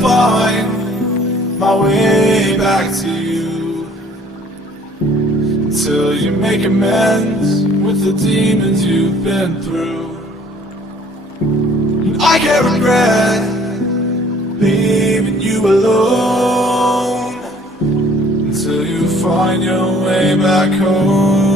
find my way back to you, until you make amends with the demons you've been through. And I can't regret leaving you alone, until you find your way back home.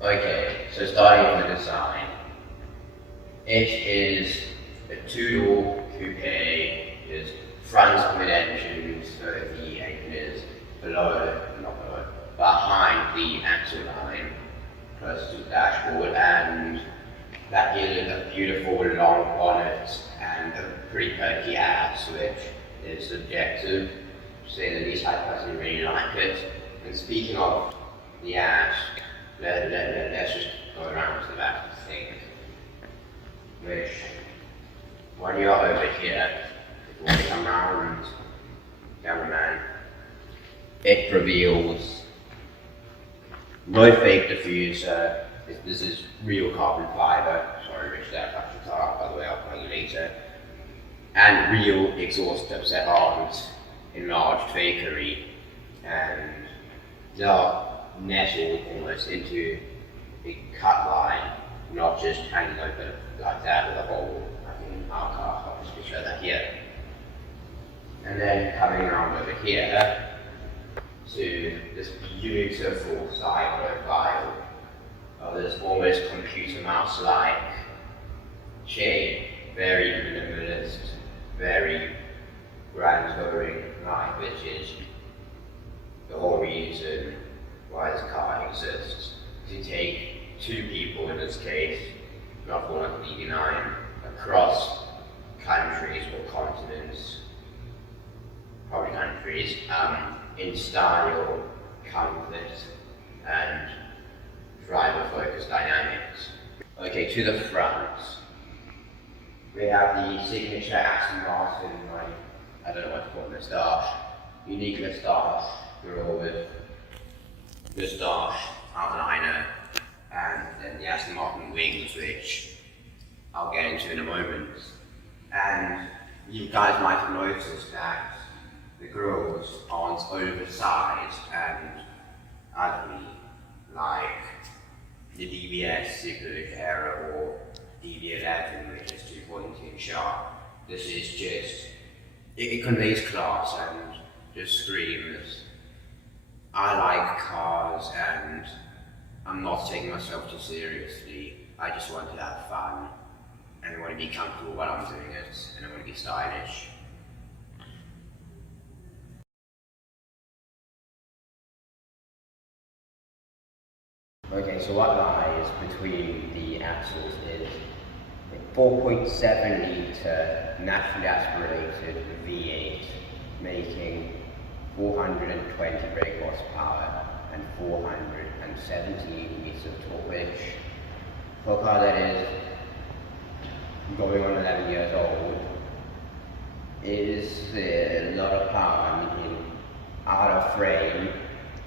Okay, so starting with the design. It is a two-door coupe. There's front mid-engine, so the engine is behind the axle line, close to the dashboard, and that gives a beautiful long bonnet and a pretty perky ass, which is subjective, to say the least. I personally really like it. And speaking of the ass, let's just go around to the back of the thing. Which, when you're over here, before we come round, cameraman, it reveals no fake diffuser. This is real carbon fiber. Sorry, Rich, that touched the car, by the way, I'll tell you later. And real exhaust tips that aren't enlarged fakery, and they're nestled almost into a cut line, not just hanging open like that with a hole, like in our car. I'll just show that here. And then coming around over here to this beautiful side profile of this almost computer mouse-like shape, very minimalist, very grand-touring like, which is the whole reason why this car exists. To take two people, in this case, not one like DB9, across countries or continents, probably countries, in style, comfort, and driver-focused dynamics. Okay, to the front, we have the signature Aston Martin, I don't know what to call it, moustache, unique moustache, girl with moustache, outliner, and then the Aston Martin wings, which I'll get into in a moment. And you guys might have noticed that the grills aren't oversized and ugly like the DBS Superleggera or DB11, which is 2 pointing sharp. This is just, it conveys class and just screams, I like cars and I'm not taking myself too seriously. I just want to have fun and I want to be comfortable while I'm doing it, and I want to be stylish. Okay, so what lies between the axles is a 4.7 litre naturally aspirated V8 making 420 brake horsepower and 470 meters of torque, for a car that is going on 11 years old is a lot of power. I mean, out of frame,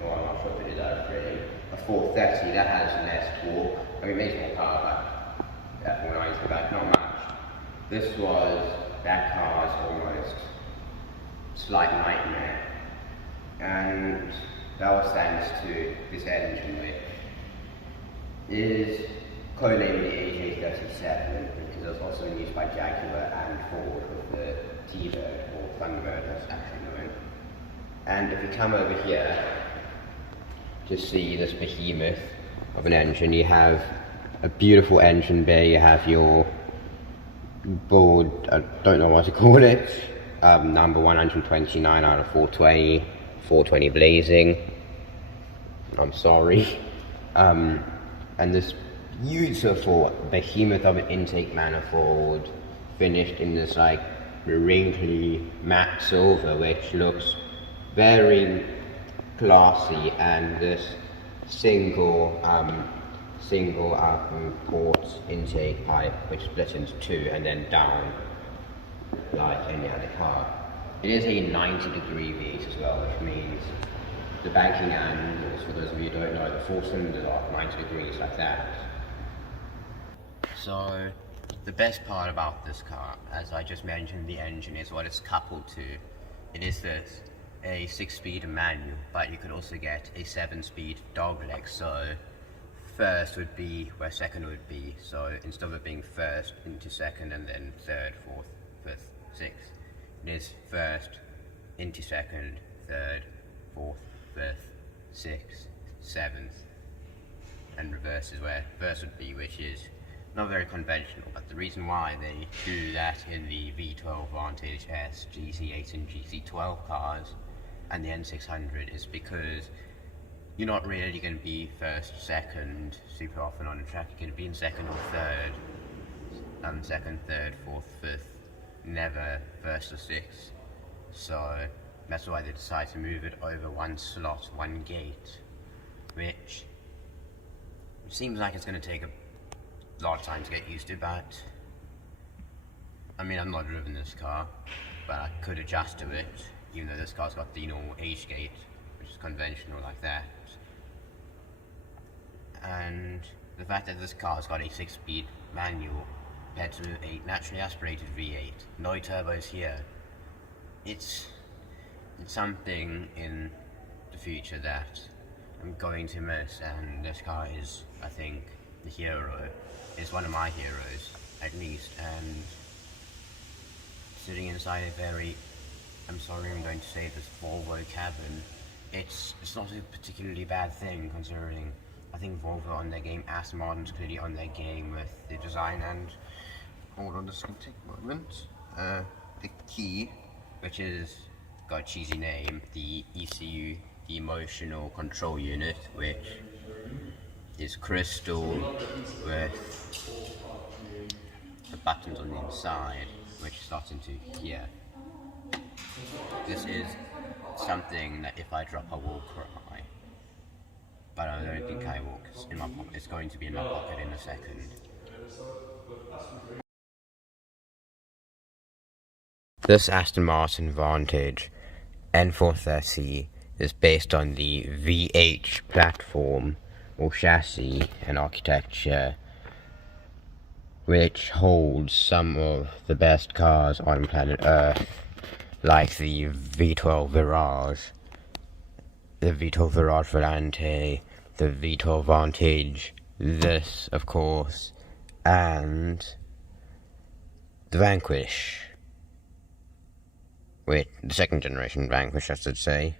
well, I'm not sure if it is out of frame, a 430 that has less torque. I mean, it makes more power, but that 490, but not much. This was that car's almost slight nightmare, and that was thanks to this engine, which is codenamed the AJ37 because it was also used by Jaguar and Ford with the T-Bird or Thunderbird, that's actually known. And if you come over here to see this behemoth of an engine, you have a beautiful engine bay, you have your board, I don't know what to call it, number 129 out of 420, 420 blazing, I'm sorry, and this beautiful behemoth of an intake manifold finished in this like wrinkly matte silver, which looks very classy, and this single port intake pipe which splits into two and then down like any other car. It is a 90-degree V8 as well, which means the banking angles, for those of you who don't know, the four cylinders are 90 degrees like that. So the best part about this car, as I just mentioned, the engine is what it's coupled to. It is a 6-speed manual, but you could also get a 7-speed dogleg. So first would be where second would be. So instead of it being first into second and then third, fourth, fifth, sixth, it is first into second, third, fourth, fifth, sixth, seventh, and reverse is where first would be, which is not very conventional. But the reason why they do that in the V12 Vantage S, GC8 and GC12 cars and the N600 is because you're not really going to be first, second super often on the track. You're going to be in second or third, second, third, fourth, fifth, never first or sixth. So that's why they decide to move it over one slot, one gate, which seems like it's going to take a lot of time to get used to. But I mean, I'm not driven this car, but I could adjust to it, even though this car's got the normal H gate, which is conventional like that. And the fact that this car has got a 6-speed manual compared to a naturally aspirated V8, no turbos here, it's something in the future that I'm going to miss, and this car is, I think, the hero. It's one of my heroes, at least, and sitting inside a very, I'm sorry I'm going to say this, Volvo cabin, it's not a particularly bad thing, considering I think Volvo on their game, Aston Martin's clearly on their game with the design. And hold on just a moment, the key, which is got a cheesy name, the ECU, the Emotional Control Unit, which is crystal with the buttons on the inside, which starts into here. This is something that if I drop I will cry, but I don't think I will, because in my pocket, it's going to be in my pocket in a second. This Aston Martin Vantage N430 is based on the VH platform or chassis and architecture, which holds some of the best cars on planet Earth, like the V12 Virage, the V12 Virage Volante, the V12 Vantage, this of course, and the Vanquish. Wait, the second generation Vanquish, I should say.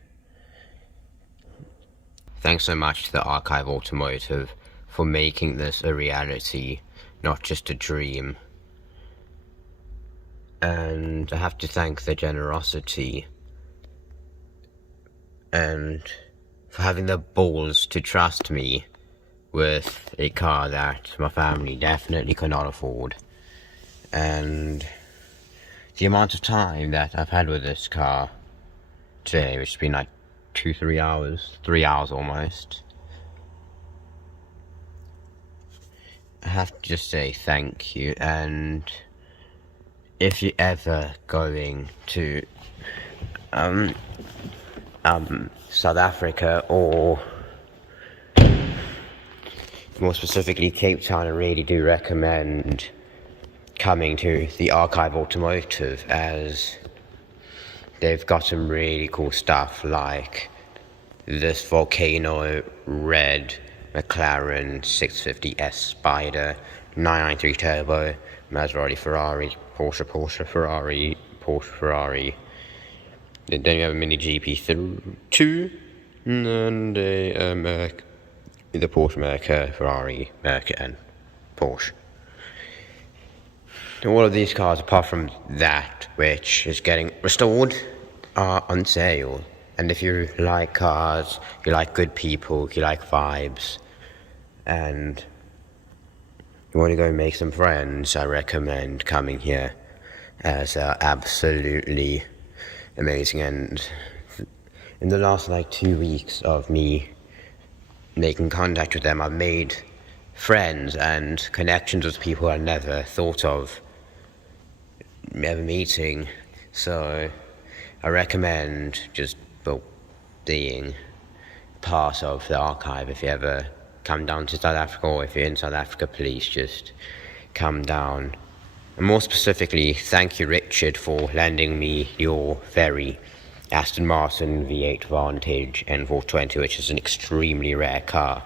Thanks so much to the Archive Automotive for making this a reality, not just a dream. And I have to thank their generosity and for having the balls to trust me with a car that my family definitely could not afford. And the amount of time that I've had with this car today, which has been like 2-3 hours, 3 hours almost, I have to just say thank you. And if you're ever going to South Africa, or more specifically Cape Town, I really do recommend coming to the Archive Automotive, as they've got some really cool stuff like this Volcano Red McLaren 650S Spider, 993 Turbo, Maserati Ferrari, Porsche Ferrari, Porsche Ferrari. Then you have a Mini GP2 and the Porsche America, Ferrari America, and Porsche. All of these cars, apart from that, which is getting restored, are on sale. And if you like cars, you like good people, you like vibes, and you want to go make some friends, I recommend coming here, as absolutely amazing. And in the last 2 weeks of me making contact with them. I've made friends and connections with people I never thought of ever meeting. So I recommend just being part of the archive. If you ever come down to South Africa, or if you're in South Africa, please just come down. And more specifically, thank you, Richard, for lending me your very Aston Martin V8 Vantage N420, which is an extremely rare car.